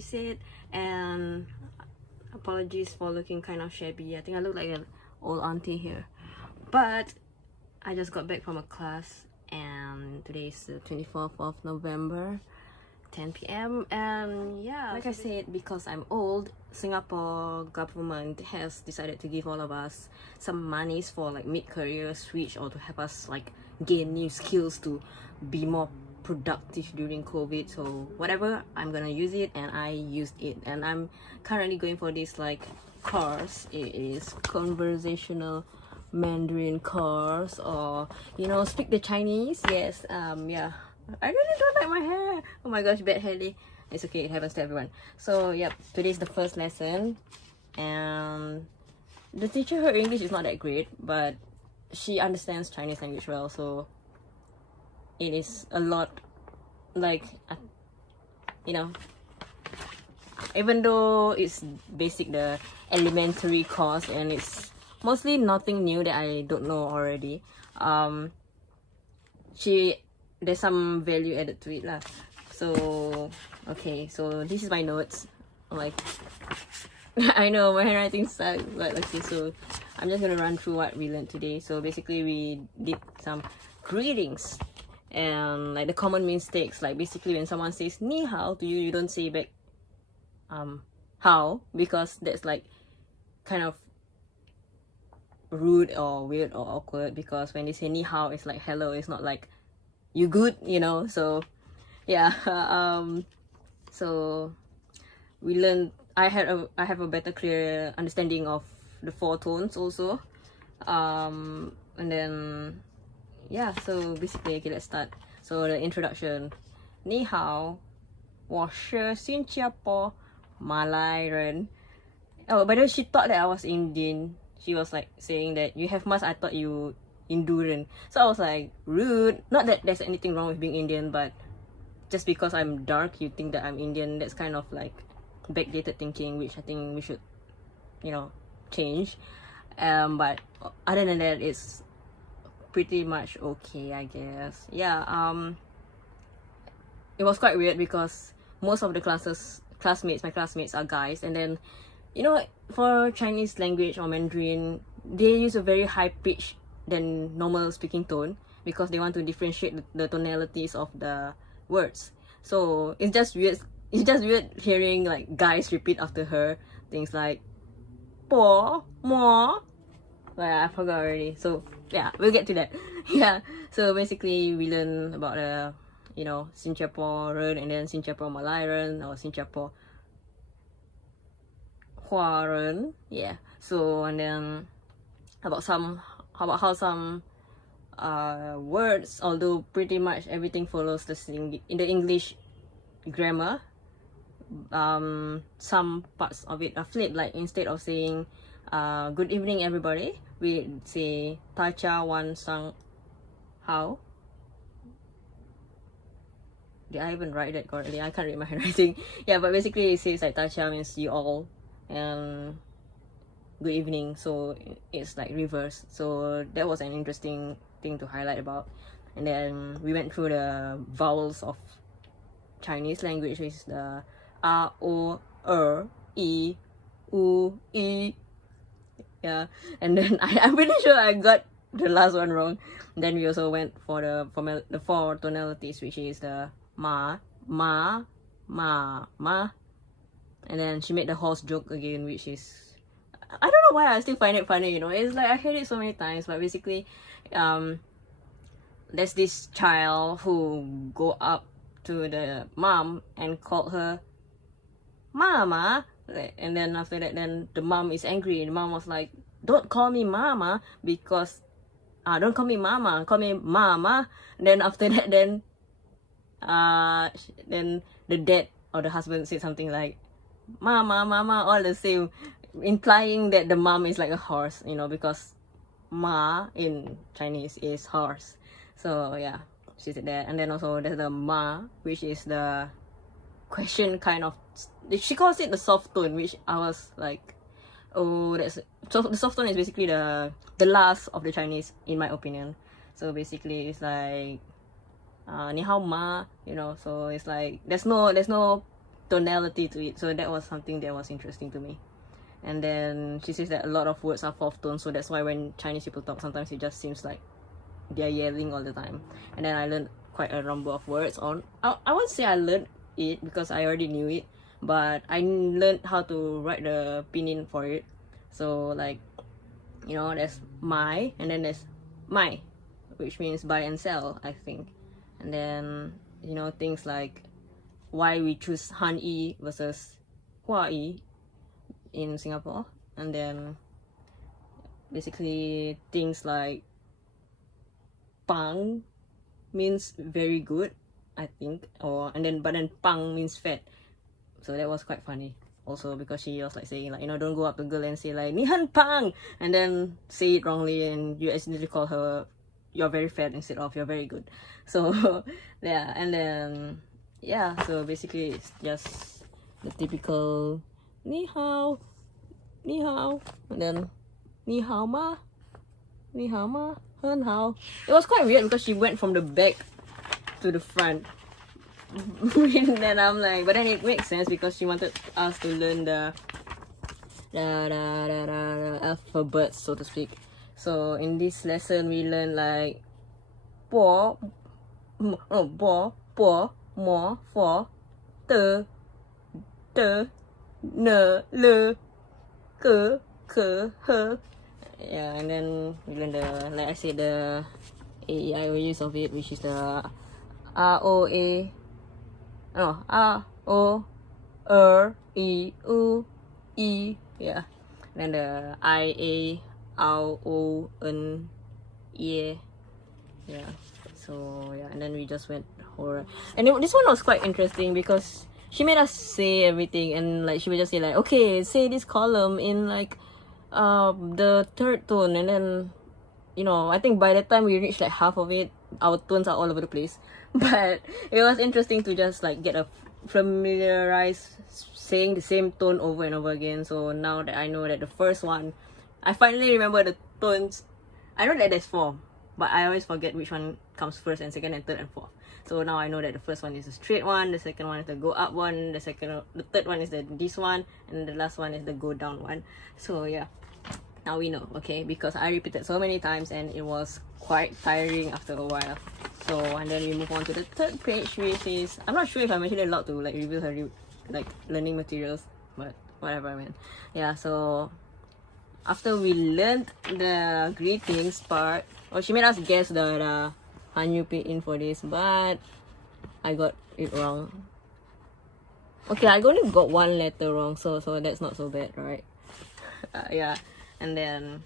you say it. And apologies for looking kind of shabby. I think I look like an old auntie here. But I just got back from a class, and today is the 24th of November, 10 p.m. and yeah, like I said, because I'm old, Singapore government has decided to give all of us some monies for like mid-career switch, or to help us like gain new skills to be more productive during COVID. So whatever, I'm gonna use it, and I used it, and I'm currently going for this like course. It is conversational Mandarin course, or you know, speak the Chinese. Yes, yeah, I really don't like my hair. Oh my gosh, bad hair day. It's okay, it happens to everyone. So yep, today's the first lesson, and the teacher, her English is not that great, but she understands Chinese language well, so it is a lot like, you know, even though it's basic, the elementary course, and it's mostly nothing new that I don't know already. There's some value added to it lah. So okay, so this is my notes. Like, I know my handwriting sucks, but okay, so I'm just gonna run through what we learned today. So basically we did some greetings, and like the common mistakes, like basically when someone says ni hao to you, you don't say back how, because that's like kind of rude or weird or awkward, because when they say ni hao, it's like hello, it's not like you good, you know. So yeah, so we learned, I have a better clear understanding of the four tones also, and then yeah, so basically, okay, let's start. So the introduction, ni hao, 我是新加坡马来人. Oh, by the way, she thought that I was Indian. She was like saying that you have mask, I thought you Induran. So I was like, rude. Not that there's anything wrong with being Indian, but just because I'm dark, you think that I'm Indian. That's kind of like backdated thinking, which I think we should, you know, change. But other than that, it's pretty much okay, I guess. Yeah, it was quite weird because most of the my classmates are guys, and then, you know, for Chinese language or Mandarin, they use a very high pitch than normal speaking tone, because they want to differentiate the tonalities of the words. So it's just weird hearing like guys repeat after her things like po, mo, like I forgot already. So yeah, we'll get to that. Yeah, so basically we learn about the, you know, Singaporean, and then Singapore Malayan, or Singapore Huaren. Yeah, so and then about how some words, although pretty much everything follows in the English grammar, some parts of it are flipped. Like instead of saying good evening everybody, we say ta cha wan sang how. Did I even write that correctly? I can't read my handwriting. Yeah, but basically it says like ta cha means you all, and good evening, so it's like reverse. So that was an interesting thing to highlight about. And then we went through the vowels of Chinese language, which is the a, o, i, u, i. Yeah, and then I'm pretty sure I got the last one wrong. And then we also went for the four tonalities, which is the ma, ma, ma, ma. And then she made the horse joke again, which is, I don't know why I still find it funny, you know. It's like I heard it so many times, but basically, there's this child who go up to the mom and called her mama, and then after that, then the mom is angry. The mom was like, "Don't call me mama, because don't call me mama, call me mama." And then after that, then the dad or the husband said something like, "Mama, mama, all the same," implying that the mom is like a horse, you know, because ma in Chinese is horse. So yeah, she said that. And then also there's the ma, which is the question kind of, she calls it the soft tone, which I was like, oh, so the soft tone is basically the last of the Chinese, in my opinion. So basically it's like ni hao ma, you know. So it's like there's no tonality to it. So that was something that was interesting to me. And then she says that a lot of words are fourth tone, so that's why when Chinese people talk, sometimes it just seems like they're yelling all the time. And then I learned quite a number of words on. I won't say I learned it because I already knew it, but I learned how to write the pinyin for it. So like, you know, there's my, and then there's my, which means buy and sell, I think. And then, you know, things like why we choose Han Yi versus Hua Yi in Singapore. And then basically things like Pang means very good, I think, or and then but then Pang means fat. So that was quite funny also, because she was like saying like, you know, don't go up to a girl and say like Ni Han Pang and then say it wrongly and you accidentally call her you're very fat instead of you're very good. So yeah, and then yeah, so basically it's just the typical Ni hao, and then Ni hao ma, Hen hao. It was quite weird because she went from the back to the front. And then I'm like, but then it makes sense because she wanted us to learn the alphabet, so to speak. So in this lesson we learn like bo, mo, for, te, ne, le, ke, he. Yeah, and then we learn the, like I said, the AEIOUs of it, which is the A, O, E, U, E, yeah. And then the I, A, O, N, E, yeah. So yeah, and then we just went horror. And this one was quite interesting because she made us say everything, and like she would just say like, okay, say this column in like the third tone, and then, you know, I think by the time we reached like half of it, our tones are all over the place. But it was interesting to just like get a familiarized saying the same tone over and over again. So now that I know that the first one, I finally remember the tones. I know that there's 4, but I always forget which one comes first and second and third and fourth. So now I know that the first one is the straight one, the second one is the go up one, the third one is this one, and the last one is the go down one. So yeah, now we know, okay, because I repeated so many times and it was quite tiring after a while. So, and then we move on to the third page, which is, I'm not sure if I'm actually allowed to like reveal her like learning materials, but whatever, man. Yeah, so after we learned the greetings part, well, she made us guess the Hanyu Pinyin for this, but I got it wrong. Okay, I only got one letter wrong, so that's not so bad, right? Yeah, and then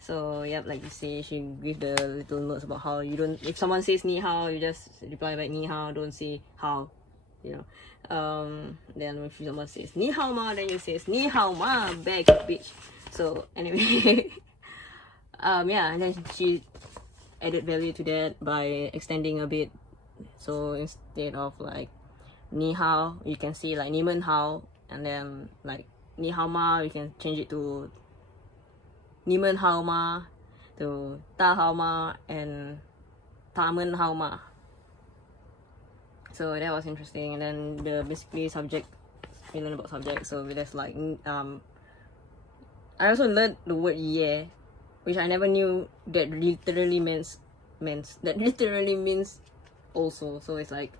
so yeah, like you say, she give the little notes about how you don't, if someone says ni hao, you just reply back ni hao, don't say how, you know. Then if someone says ni hao ma, then you say ni hao ma back, bitch. So anyway, yeah, and then she added value to that by extending a bit. So instead of like ni hao, you can say like NIMENHAO, and then like ni hao ma, you can change it to NIMENHAO ma, to ta hao ma, and tamen hao ma. So that was interesting. And then the basically subject, we learn about subject. So there's like I also learned the word yeah, which I never knew that literally means also. So it's like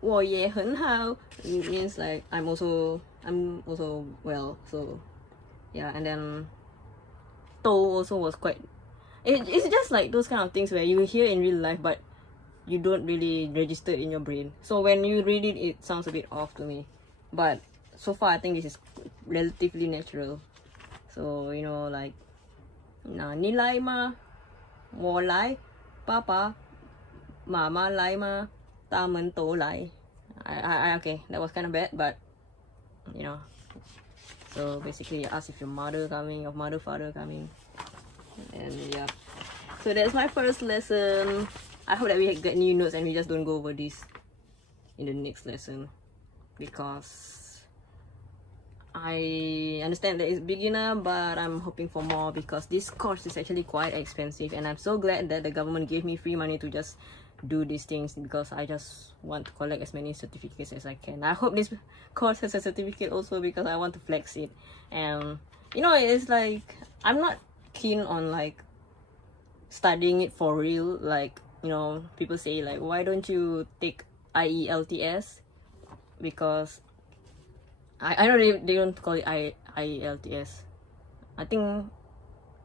我也很好. It means like I'm also well. So yeah, and then 都 also was quite, it's just like those kind of things where you hear in real life but you don't really register in your brain. So when you read it, it sounds a bit off to me. But so far I think this is relatively natural. So, you know, like, na ni lai ma, wo lai, papa, mama lai ma, ta men to lai. Okay, that was kind of bad, but, you know. So basically, you ask if your mother coming, your mother, father coming. And yeah. So that's my first lesson. I hope that we get new notes and we just don't go over this in the next lesson. Because I understand that it's beginner, but I'm hoping for more because this course is actually quite expensive, and I'm so glad that the government gave me free money to just do these things because I just want to collect as many certificates as I can. I hope this course has a certificate also because I want to flex it. And you know, it's like I'm not keen on like studying it for real. Like, you know, people say like, why don't you take IELTS? Because I don't really, they don't call it IELTS. I think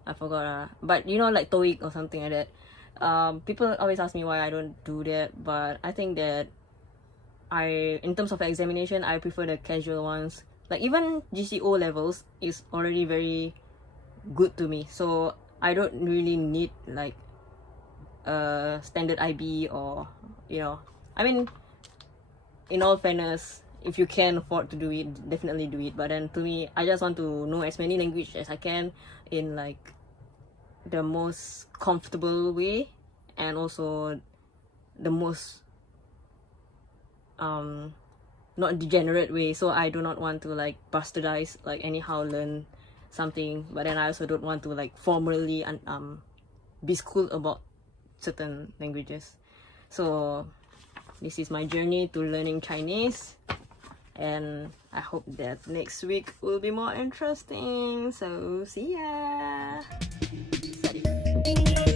I forgot, but you know, like TOEIC or something like that. People always ask me why I don't do that, but I think that in terms of examination, I prefer the casual ones. Like even GCO levels is already very good to me, so I don't really need like a standard IB or, you know, I mean, in all fairness, if you can afford to do it, definitely do it. But then to me, I just want to know as many languages as I can in like the most comfortable way, and also the most not degenerate way. So I do not want to like bastardize, like anyhow learn something, but then I also don't want to like formally be schooled about certain languages. So this is my journey to learning Chinese, and I hope that next week will be more interesting. So see ya. Salut.